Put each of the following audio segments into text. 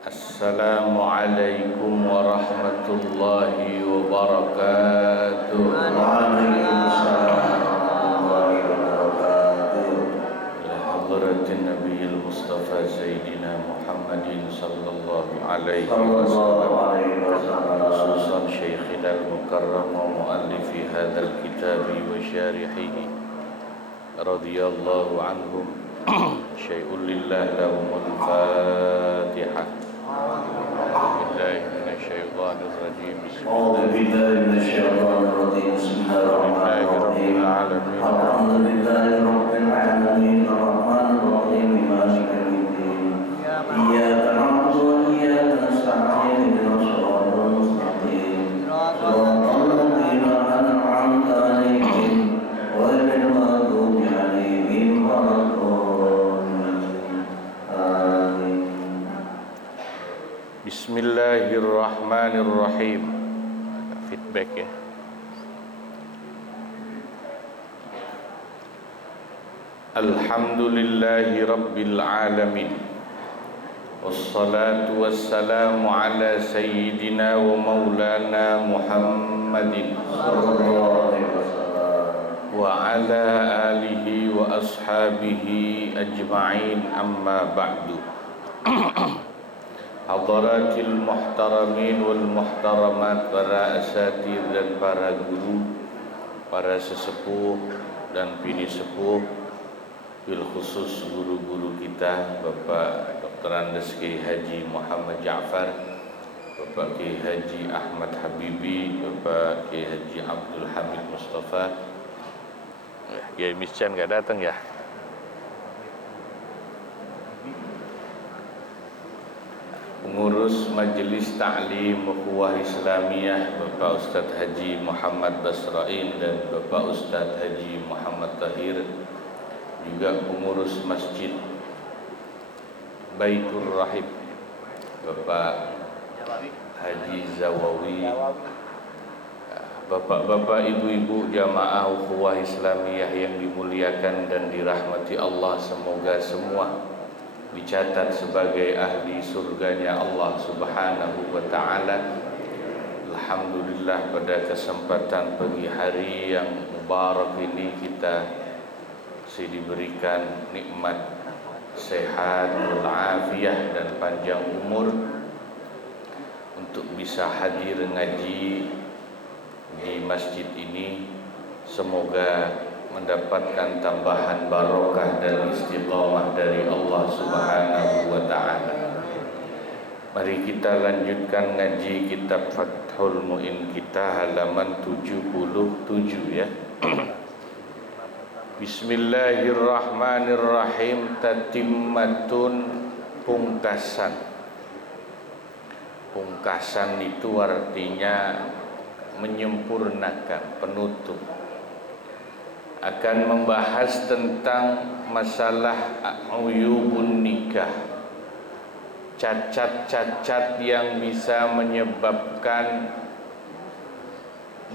Assalamualaikum warahmatullahi wabarakatuh. Waalaikumsalam warahmatullahi wabarakatuh. Ila hadratin Nabiyil Mustafa Sayyidina Muhammadin sallallahu alaihi wasallam, khususan Syekhina al-Mukarram wa muallifi hadzal kitabi wa syarihihi radhiyallahu anhum. Syai'un lillah lahumul Fatihah. أعوذ بالله من الشيطان الرجيم بسم الله الرحمن الرحيم الحمد لله رب العالمين الرحمن الرحيم مالك يوم الدين إياك نعبد وإياك نستعين اهدنا الصراط المستقيم صراط الذين أنعمت عليهم غير المغضوب عليهم ولا الضالين آمين. Bismillahirrahmanirrahim. Feedback ya. Alhamdulillahi rabbil alamin. Wassalatu wassalamu ala sayyidina wa maulana Muhammadin sallallahu alaihi wasallam wa ala alihi wa ashabihi ajma'in, amma ba'du. Hadaratil muhtaramin wal muhtaramat, para asatir dan para guru, para sesepuh dan bini sepuh, bil khusus guru-guru kita, Bapak Dr. Andes Kiai Haji Muhammad Ja'far, Bapak Kiai Haji Ahmad Habibi, Bapak Kiai Haji Abdul Hamid Mustafa. Kiai Miscan gak datang ya? Pengurus Majelis Ta'lim Ukhuwah Islamiyah, Bapak Ustadz Haji Muhammad Basrain dan Bapak Ustadz Haji Muhammad Tahir, juga pengurus Masjid Baitur Rahib, Bapak Haji Zawawi, bapak-bapak, ibu-ibu jamaah ukhuwah Islamiyah yang dimuliakan dan dirahmati Allah, semoga semua dicatat sebagai ahli surganya Allah Subhanahu wa ta'ala. Alhamdulillah, pada kesempatan pagi hari yang mubarak ini kita masih diberikan nikmat sehat, walafiat dan panjang umur untuk bisa hadir ngaji di masjid ini. Semoga mendapatkan tambahan barokah dan istiqamah dari Allah Subhanahu wa ta'ala. Mari kita lanjutkan ngaji kitab Fathul Mu'in kita, halaman 77 ya. Bismillahirrahmanirrahim. Tatimmatun, pungkasan. Pungkasan itu artinya menyempurnakan, penutup. Akan membahas tentang masalah uyubun nikah, cacat-cacat yang bisa menyebabkan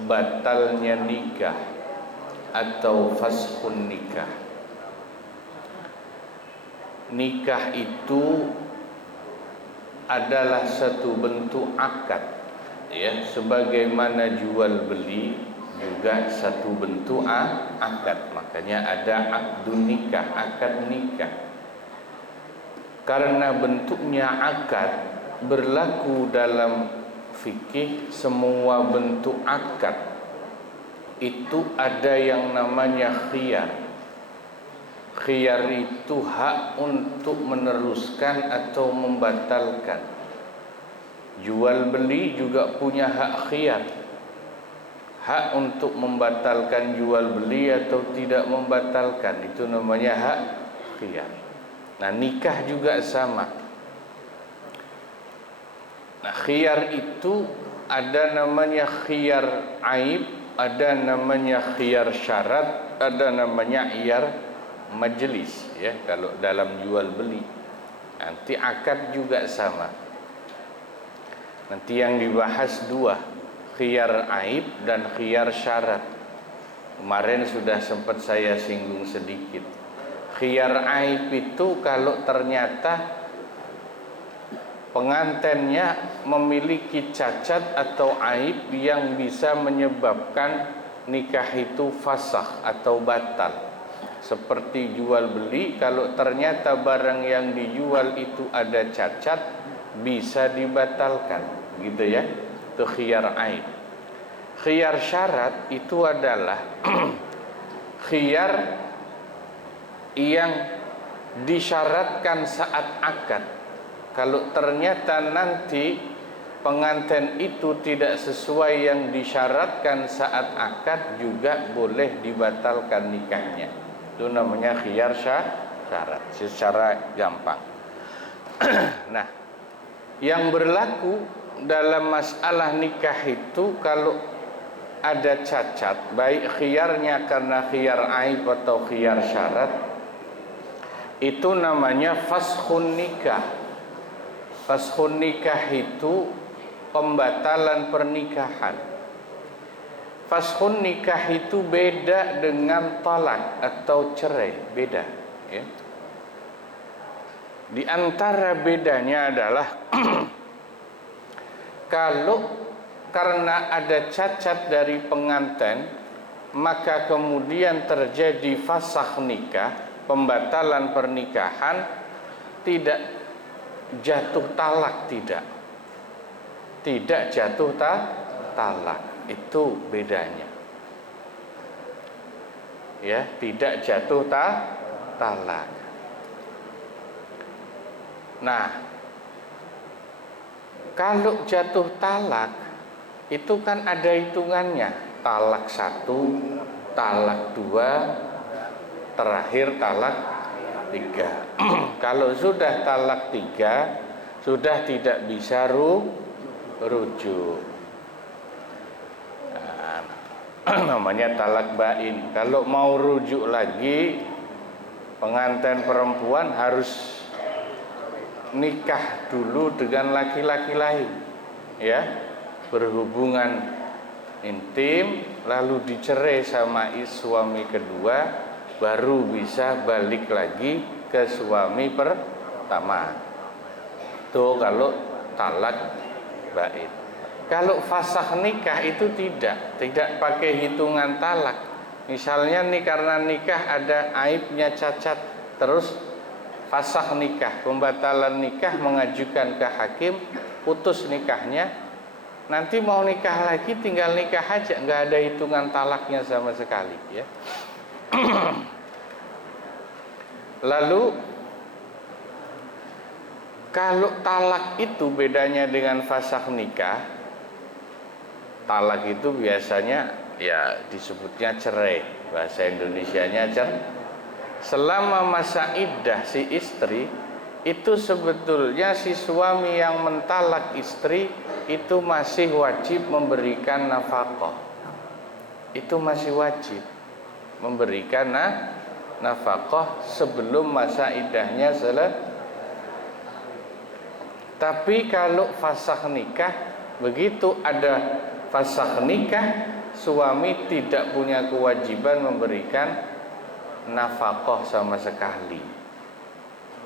batalnya nikah atau faskhun nikah. Nikah itu adalah satu bentuk akad, ya, sebagaimana jual beli juga satu bentuk akad. Makanya ada akdun nikah, akad nikah. Karena bentuknya akad, berlaku dalam fikih semua bentuk akad itu ada yang namanya khiyar. Khiyar itu hak untuk meneruskan atau membatalkan. Jual beli juga punya hak khiyar, hak untuk membatalkan jual beli atau tidak membatalkan, itu namanya hak khiyar. Nah, nikah juga sama. Nah, khiyar itu ada namanya khiyar aib, ada namanya khiyar syarat, ada namanya khiyar majelis, ya, kalau dalam jual beli. Nanti akad juga sama. Nanti yang dibahas dua, khiyar aib dan khiyar syarat. Kemarin sudah sempat saya singgung sedikit. Khiyar aib itu kalau ternyata pengantennya memiliki cacat atau aib yang bisa menyebabkan nikah itu fasakh atau batal. Seperti jual beli, kalau ternyata barang yang dijual itu ada cacat, bisa dibatalkan, gitu ya. Itu khiyar aib. Khiyar syarat itu adalah khiyar yang disyaratkan saat akad. Kalau ternyata nanti pengantin itu tidak sesuai yang disyaratkan saat akad, juga boleh dibatalkan nikahnya. Itu namanya khiyar syarat secara gampang. Nah, yang berlaku dalam masalah nikah itu kalau ada cacat, baik khiyarnya karena khiyar aib atau khiyar syarat, itu namanya faskhun nikah. Faskhun nikah itu pembatalan pernikahan. Faskhun nikah itu beda dengan talak atau cerai, beda ya. Di antara bedanya adalah kalau karena ada cacat dari pengantin, maka kemudian terjadi fasakh nikah, pembatalan pernikahan, tidak jatuh talak, tidak jatuh talak, itu bedanya ya, tidak jatuh talak. Nah, kalau jatuh talak itu kan ada hitungannya, talak 1, talak 2, terakhir talak 3. Kalau sudah talak 3, sudah tidak bisa rujuk. Nah, namanya talak bain. Kalau mau rujuk lagi, pengantin perempuan harus nikah dulu dengan laki-laki lain, ya, berhubungan intim, lalu dicerai sama suami kedua, baru bisa balik lagi ke suami pertama. Itu kalau talak bain. Kalau fasakh nikah itu tidak pakai hitungan talak. Misalnya nih, karena nikah ada aibnya, cacat, terus fasakh nikah, pembatalan nikah, mengajukan ke hakim, putus nikahnya, nanti mau nikah lagi tinggal nikah aja, nggak ada hitungan talaknya sama sekali ya. Lalu kalau talak itu bedanya dengan fasakh nikah. Talak itu biasanya ya disebutnya cerai, bahasa Indonesianya cerai. Selama masa iddah si istri itu sebetulnya si suami yang mentalak istri itu masih wajib memberikan nafkah. Itu masih wajib memberikan nafkah sebelum masa iddahnya selesai. Tapi kalau fasakh nikah, begitu ada fasakh nikah, suami tidak punya kewajiban memberikan nafkah sama sekali.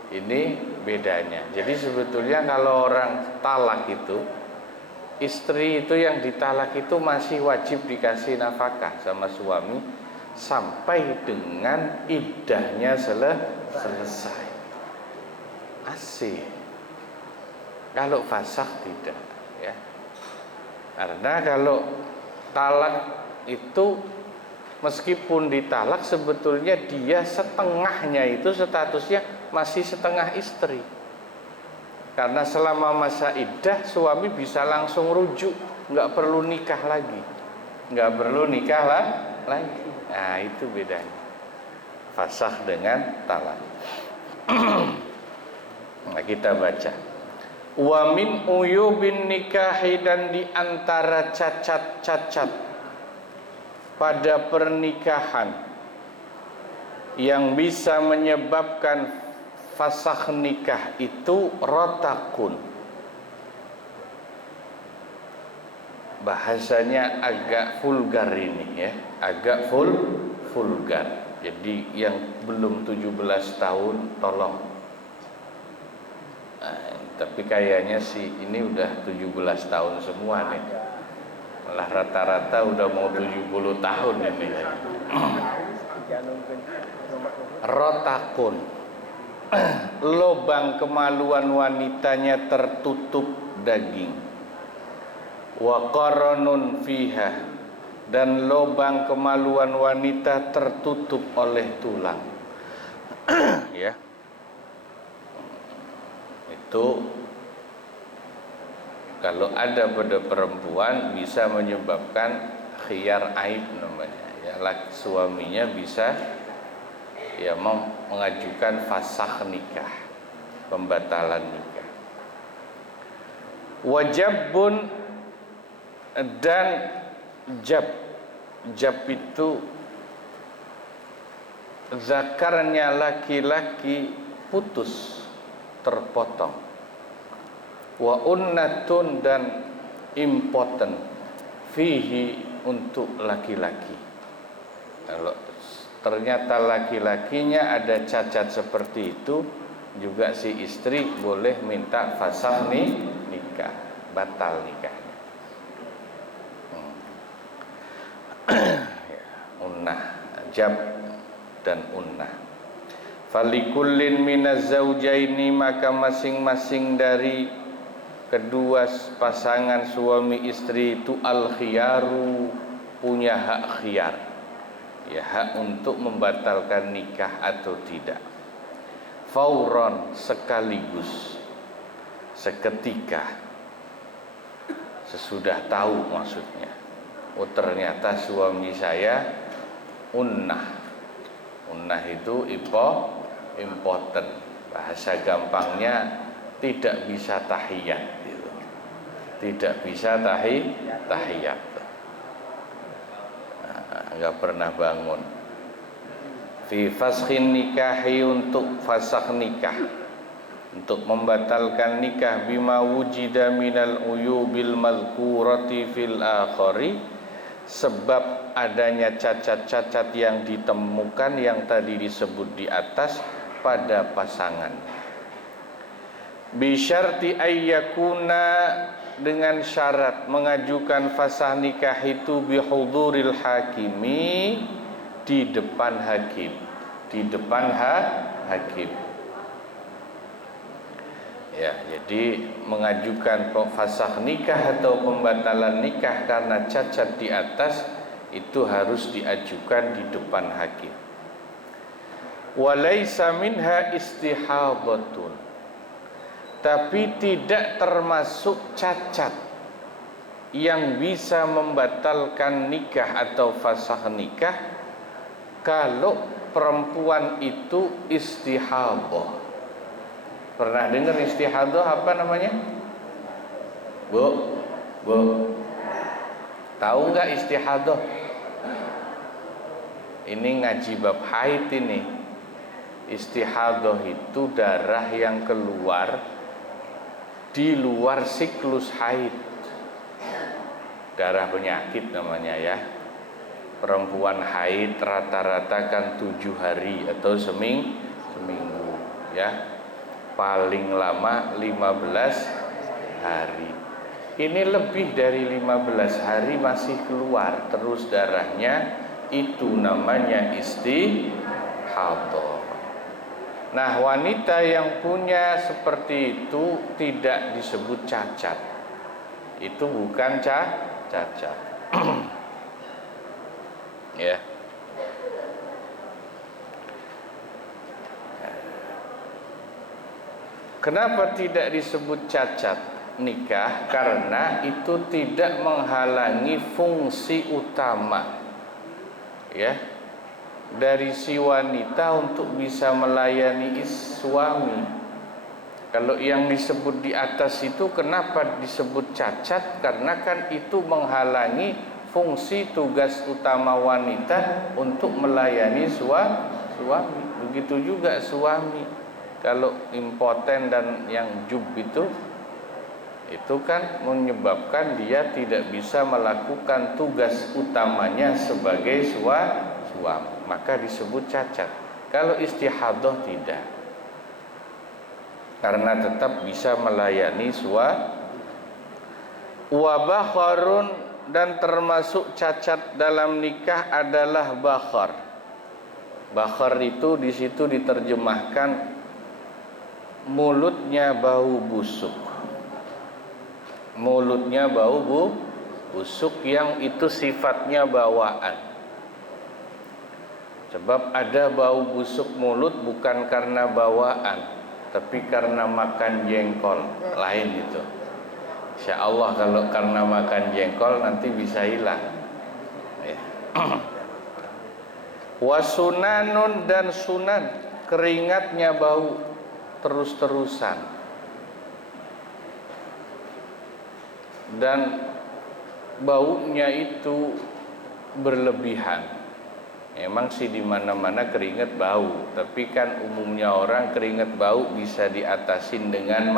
Ini bedanya. Jadi sebetulnya kalau orang talak itu, istri itu yang ditalak itu masih wajib dikasih nafkah sama suami sampai dengan iddahnya selesai. Asih. Kalau fasakh tidak ya. Karena kalau talak itu meskipun ditalak, sebetulnya dia setengahnya itu statusnya masih setengah istri. Karena selama masa iddah suami bisa langsung rujuk, nggak perlu nikah lagi, nggak perlu nikah lagi. Nah itu bedanya fasakh dengan talak. Nah kita baca. Wa min uyubin nikahi, dan di antara cacat-cacat pada pernikahan yang bisa menyebabkan fasakh nikah itu rotakun. Bahasanya agak vulgar ini ya, agak vulgar. Jadi yang belum 17 tahun tolong tapi kayaknya sih ini udah 17 tahun semua nih. Malah rata-rata udah mau 70 tahun ini. Rotakun, lubang kemaluan wanitanya tertutup daging. Wa qaranun fiha, dan lubang kemaluan wanita tertutup oleh tulang. Ya, itu kalau ada pada perempuan bisa menyebabkan khiyar aib namanya. Ya, suaminya bisa ya mengajukan fasakh nikah, pembatalan nikah. Wajabun, dan jab itu zakarnya laki-laki putus, terpotong. Wa unnatun, dan impoten fihi, untuk laki-laki. Kalau ternyata laki-lakinya ada cacat seperti itu, juga si istri boleh minta fasakh nikah, batal nikahnya. Unnah, jab dan unnah. Falikullin minaz zaujaini, maka masing-masing dari kedua pasangan suami istri itu al-khiyaru, punya hak khiyar, ya, hak untuk membatalkan nikah atau tidak. Fauron, sekaligus, seketika, sesudah tahu maksudnya. Oh, ternyata suami saya unnah itu impoten, bahasa gampangnya tidak bisa tahiyat gitu. Tidak bisa tahiyat, nggak pernah bangun. Fi faskhin nikahi, untuk fasakh nikah, untuk membatalkan nikah. Bima wujida minal uyubil mazkurati fil akhari, sebab adanya cacat-cacat yang ditemukan yang tadi disebut di atas pada pasangan. Bisyarti ayyakuna, dengan syarat mengajukan fasakh nikah itu bihuduril hakimi, di depan hakim, hakim. Ya, jadi mengajukan fasakh nikah atau pembatalan nikah karena cacat di atas itu harus diajukan di depan hakim. Walaisa minha istihadatun, tapi tidak termasuk cacat yang bisa membatalkan nikah atau fasakh nikah kalau perempuan itu istihadah. Pernah dengar istihadah apa namanya? Bu, tahu nggak istihadah? Ini ngaji bab haid ini. Istihadah itu darah yang keluar di luar siklus haid, darah penyakit namanya ya. Perempuan haid rata-rata kan 7 hari atau seminggu ya, paling lama 15 hari. Ini lebih dari 15 hari masih keluar terus darahnya, itu namanya istihadah. Nah, wanita yang punya seperti itu tidak disebut cacat. Itu bukan cacat. Ya. Kenapa tidak disebut cacat nikah? Karena itu tidak menghalangi fungsi utama, ya, dari si wanita untuk bisa melayani suami. Kalau yang disebut di atas itu kenapa disebut cacat? Karena kan itu menghalangi fungsi tugas utama wanita untuk melayani suami. Begitu juga suami, kalau impoten dan yang jub itu kan menyebabkan dia tidak bisa melakukan tugas utamanya sebagai suami, maka disebut cacat. Kalau istihadah tidak. karena tetap bisa melayani wa bakharun, dan termasuk cacat dalam nikah adalah bakhar. Bakhar itu di situ diterjemahkan mulutnya bau busuk. Mulutnya bau busuk yang itu sifatnya bawaan. Sebab ada bau busuk mulut bukan karena bawaan, tapi karena makan jengkol, lain itu. Insya Allah kalau karena makan jengkol nanti bisa hilang ya. Wasunanun, dan sunan, keringatnya bau terus-terusan dan baunya itu berlebihan. Emang sih di mana-mana keringat bau, tapi kan umumnya orang keringat bau bisa diatasin dengan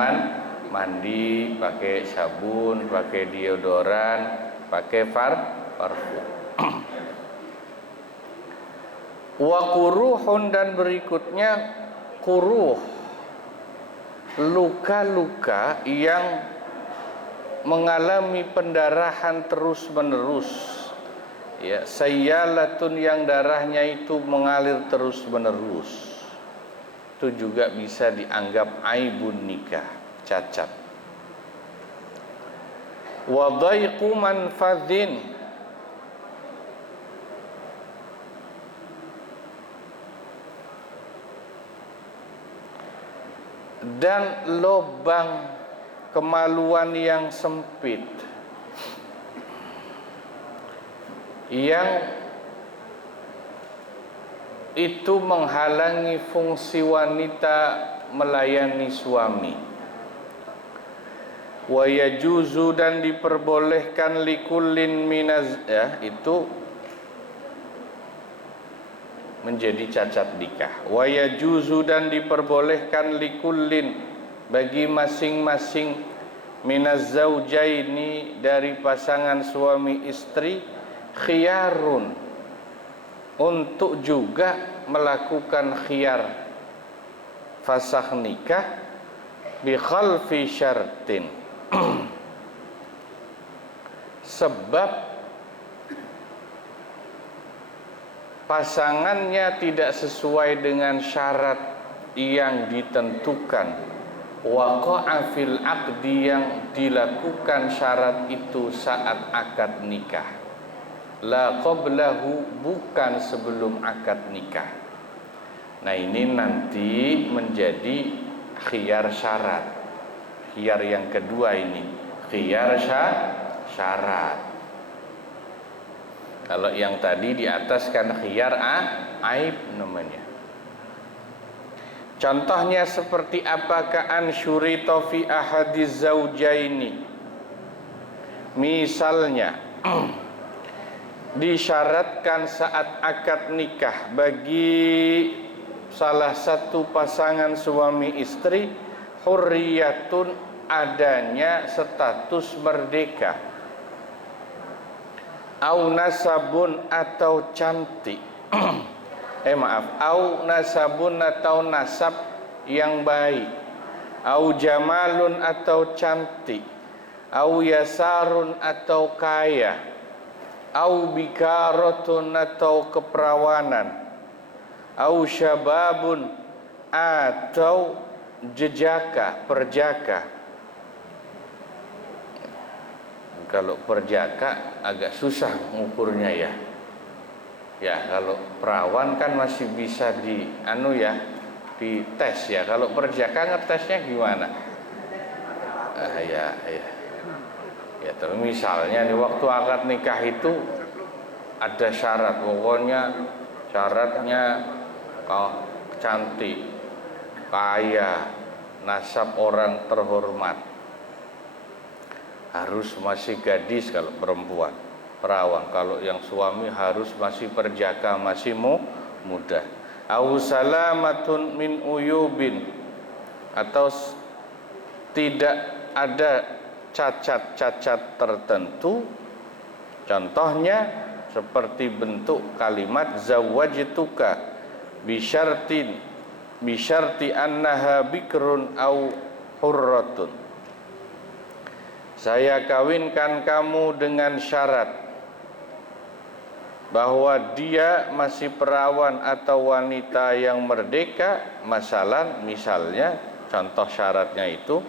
mandi, pakai sabun, pakai deodoran, pakai parfum. Wa quruhun, dan berikutnya quruh, luka-luka yang mengalami pendarahan terus-menerus. Ya, sayyalatun, yang darahnya itu mengalir terus-menerus. Itu juga bisa dianggap aibun nikah, cacat. Wa dhaiqu manfadhin, dan lubang kemaluan yang sempit, yang itu menghalangi fungsi wanita melayani suami. Wa yajuzu, dan diperbolehkan likullin minaz, ya, itu menjadi cacat nikah. Wa yajuzu, dan diperbolehkan likullin, bagi masing-masing minaz zaujaini, dari pasangan suami istri, khiyarun, untuk juga melakukan khiyar fasakh nikah bi khalfi syartin, sebab pasangannya tidak sesuai dengan syarat yang ditentukan, waqa'a fil aqdi, yang dilakukan syarat itu saat akad nikah, la qablahu, bukan sebelum akad nikah. Nah, ini nanti menjadi khiyar syarat. Khiyar yang kedua ini, khiyar syarat. Kalau yang tadi di atas kan khiyar aib namanya. Contohnya seperti apakah ansyurita fi ahadiz zaujaini, misalnya disyaratkan saat akad nikah bagi salah satu pasangan suami istri hurriyatun, adanya status merdeka, au nasabun, atau cantik au nasabun, atau nasab yang baik, au jamalun, atau cantik, au yasarun, atau kaya, au bikaratun, atau keperawanan, au syababun, atau jejaka, perjaka. Kalau perjaka agak susah mengukurnya ya. Ya, kalau perawan kan masih bisa dites ya. Kalau perjaka ngetesnya gimana? Ya. Ya, tapi misalnya di waktu akad nikah itu ada syarat, pokoknya syaratnya cantik, kaya, nasab orang terhormat, harus masih gadis kalau perempuan, perawan. Kalau yang suami harus masih perjaka, masih muda. Au salamatun min uyubin, atau tidak ada cacat-cacat tertentu. Contohnya seperti bentuk kalimat zawajtuka bisyartin bi syarti annaha bikrun au hurratun. Saya kawinkan kamu dengan syarat bahwa dia masih perawan atau wanita yang merdeka. Misalnya contoh syaratnya itu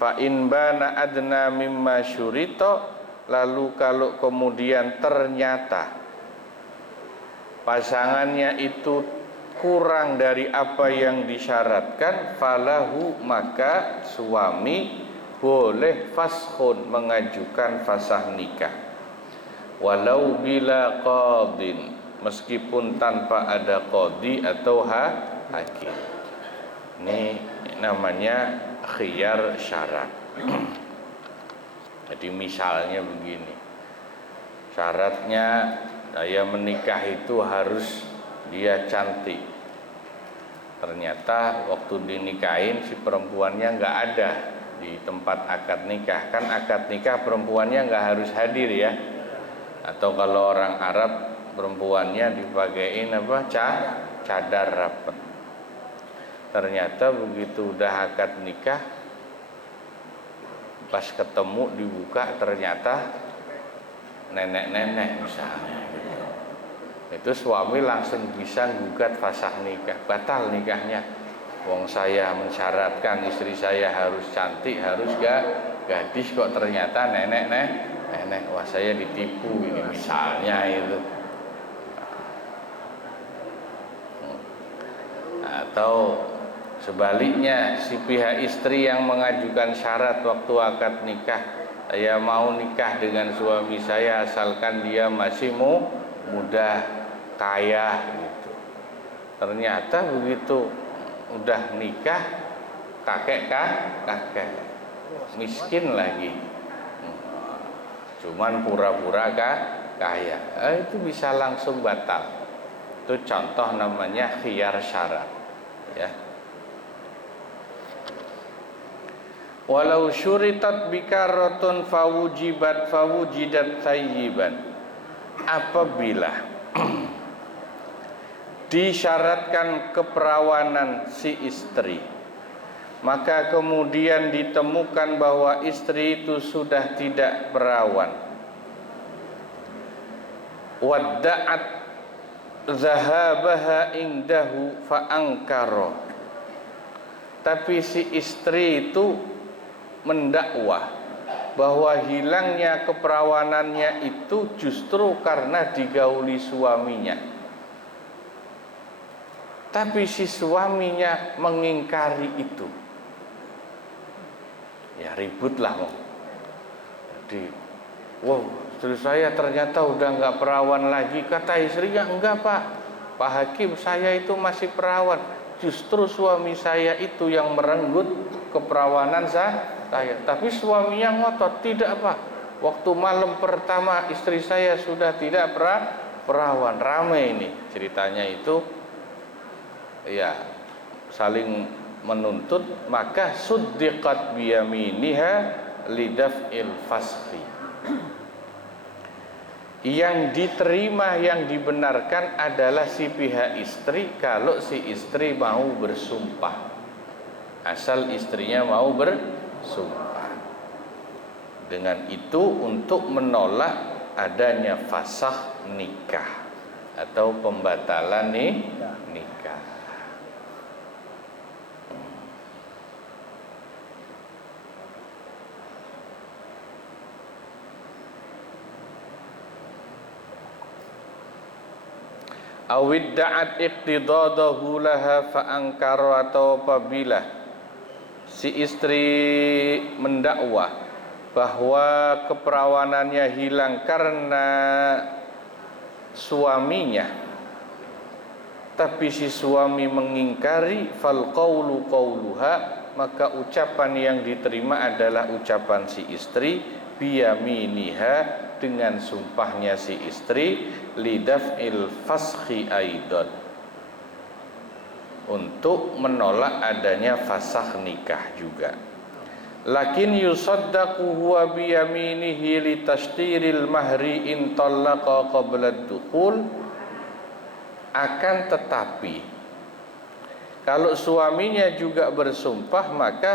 fa in bana adna mimma syurita, lalu kalau kemudian ternyata pasangannya itu kurang dari apa yang disyaratkan, falahu, maka suami boleh faskhun, mengajukan fasah nikah, walau bila qadin, meskipun tanpa ada qadi atau hakim. Ini namanya khiyar syarat. Jadi misalnya begini, syaratnya saya menikah itu harus dia cantik. Ternyata waktu dinikahin si perempuannya nggak ada di tempat akad nikah. Kan akad nikah perempuannya nggak harus hadir ya. Atau kalau orang Arab perempuannya dipakein cadar rapat. Ternyata begitu udah akad nikah, pas ketemu dibuka ternyata nenek-nenek misalnya. Itu suami langsung bisa gugat fasah nikah, batal nikahnya. Wong saya mensyaratkan istri saya harus cantik, harus gadis, kok ternyata nenek. Wah, saya ditipu ini misalnya itu. Atau sebaliknya, si pihak istri yang mengajukan syarat waktu akad nikah, saya mau nikah dengan suami saya asalkan dia masih muda, kaya gitu. Ternyata begitu udah nikah kakek miskin lagi, cuman pura-pura kaya, itu bisa langsung batal. Itu contoh namanya khiyar syarat ya. Walau syuritat bikaratun fawujidat thayyiban, apabila disyaratkan keperawanan si istri, maka kemudian ditemukan bahwa istri itu sudah tidak perawan, wadda'at zahabaha indahu fa'angkaro, tapi si istri itu mendakwah bahwa hilangnya keperawanannya itu justru karena digauli suaminya. Tapi si suaminya mengingkari itu, ya ributlah. Jadi, wow, istri saya ternyata udah nggak perawan lagi. Kata istrinya, enggak Pak Hakim, saya itu masih perawan. Justru suami saya itu yang merenggut keperawanan saya. Tapi suaminya ngotot, tidak Pak. Waktu malam pertama istri saya sudah tidak perawan. Ramai ini ceritanya itu. Ya, saling menuntut, maka suddiqat biyaminiha lidaf'il fasfi. Yang diterima, yang dibenarkan adalah si pihak istri kalau si istri mau bersumpah. Asal istrinya mau bersumpah. Dengan itu untuk menolak adanya fasakh nikah atau pembatalan nikah. Awidda'at iqtidadahu laha fa'angkara, atau apabila si istri mendakwah bahwa keperawanannya hilang karena suaminya, tapi si suami mengingkari, fal qawlu qawluha, maka ucapan yang diterima adalah ucapan si istri biyaminiha, dengan sumpahnya si istri, lidaf'il faskhi aidan, untuk menolak adanya fasakh nikah juga. Lakin yusaddaqu huwa biyaminihi litashtiril mahri in talaqa qabla ad-dukhul, akan tetapi Kalau suaminya juga bersumpah, maka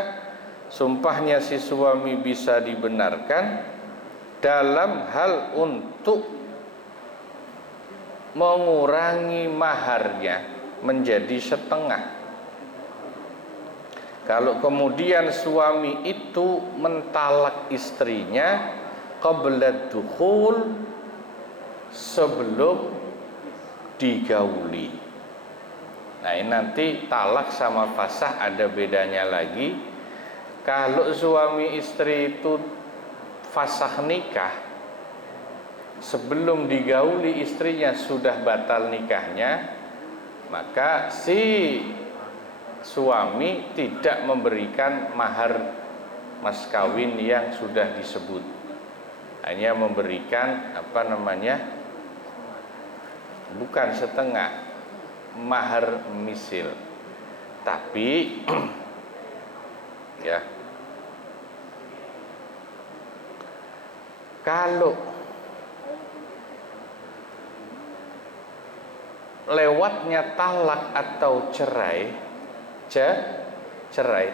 sumpahnya si suami bisa dibenarkan dalam hal untuk mengurangi maharnya menjadi setengah. Kalau kemudian suami itu mentalak istrinya qabla dukhul, sebelum digauli. Nah, ini nanti talak sama fasah ada bedanya lagi. Kalau suami istri itu fasah nikah, sebelum digauli istrinya sudah batal nikahnya, maka si suami tidak memberikan mahar mas kawin yang sudah disebut, hanya memberikan bukan setengah, mahar misil. Tapi ya, kalau lewatnya talak atau cerai,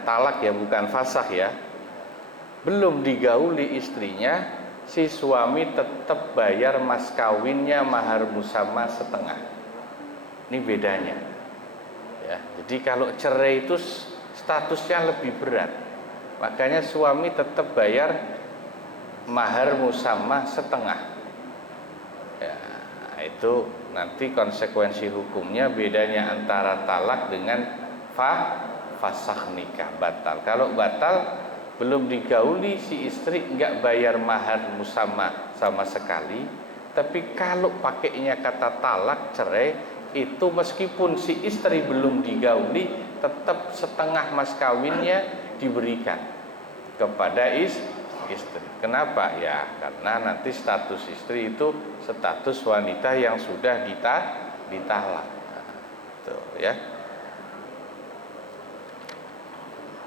talak ya, bukan fasah ya, belum digauli istrinya, si suami tetap bayar mas kawinnya mahar musamma setengah. Ini bedanya ya. Jadi kalau cerai itu statusnya lebih berat, makanya suami tetap bayar mahar musamma setengah ya. Itu nanti konsekuensi hukumnya bedanya antara talak dengan fasakh nikah, batal. Kalau batal belum digauli, si istri enggak bayar mahar musamma sama sekali. Tapi kalau pakainya kata talak, cerai, itu meskipun si istri belum digauli, tetap setengah mas kawinnya diberikan kepada istri. Kenapa? Ya karena nanti status istri itu status wanita yang sudah ditalak. Tuh ya.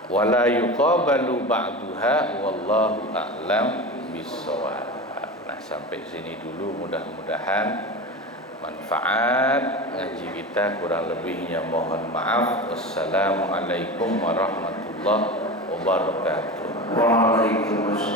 Wala yuqabalu ba'duha wallahu a'lam bissawab. Nah, sampai sini dulu, mudah-mudahan manfaat ngaji kita, kurang lebihnya mohon maaf. Wassalamualaikum warahmatullahi wabarakatuh. Waalaikumsalam.